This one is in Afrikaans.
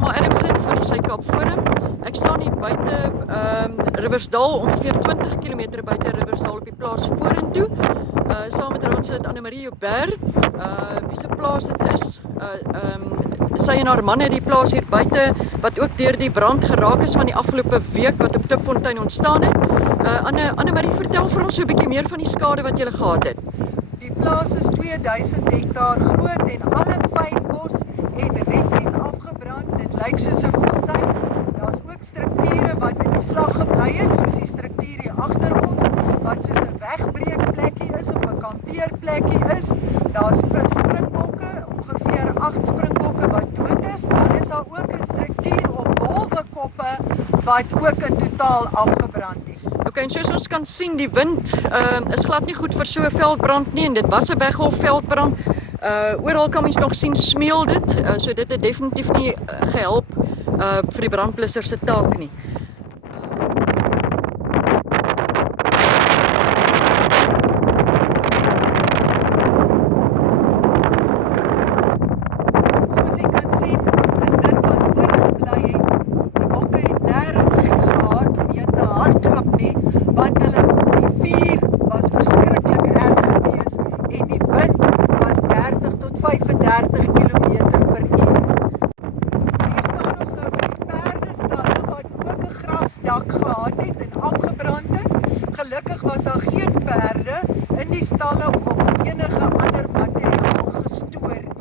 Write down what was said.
Alma Adamson van die Suid-Kaap Forum. Ek staan hier buite Riversdal, ongeveer 20 km buite Riversdal op die plaas vorentoe. Saam met raadslid Annemarie Joubert, wie se plaas dit is. Sy en haar man het die plaas hier buite, wat ook deur die brand geraak is van die afgelope week wat op Klipfontein ontstaan het. Annemarie, vertel vir ons so 'n bietjie meer van die skade wat julle gehad het. Die plaas is 2000 hektaar groot en alle fynbos en riet het afgebrand. Dit lyk soos 'n woestyn. Daar's ook strukture wat in die slag gebly het, soos die struktuur hier agter ons, wat soos 'n wegbreekplekkie is of 'n kampeerplekkie is. Daar's springbokke, ongeveer 8 springbokke wat dood is. Dan is daar ook 'n struktuur op wolwekoppe wat ook in totaal afgebrand het. Okay, en soos ons kan sien, die wind is glad nie goed vir so 'n veldbrand nie, en dit was 'n weggolf veldbrand. Oral kan mens nog sien smeel dit, so dit het definitief nie gehelp vir die brandblusser se taak nie. Soos jy kan sien, is dit wat oorgebly het. Die bokke het nêrens gehad om heen te hardloop nie, want die vuur was verskriklik erg geweest en die wind was 30 tot 35 km/h. Hier staan ons nou by die perdestalle wat ook 'n grasdak gehad het en afgebrand het. Gelukkig was daar geen perde in die stalle of enige ander materiaal gestoor nie.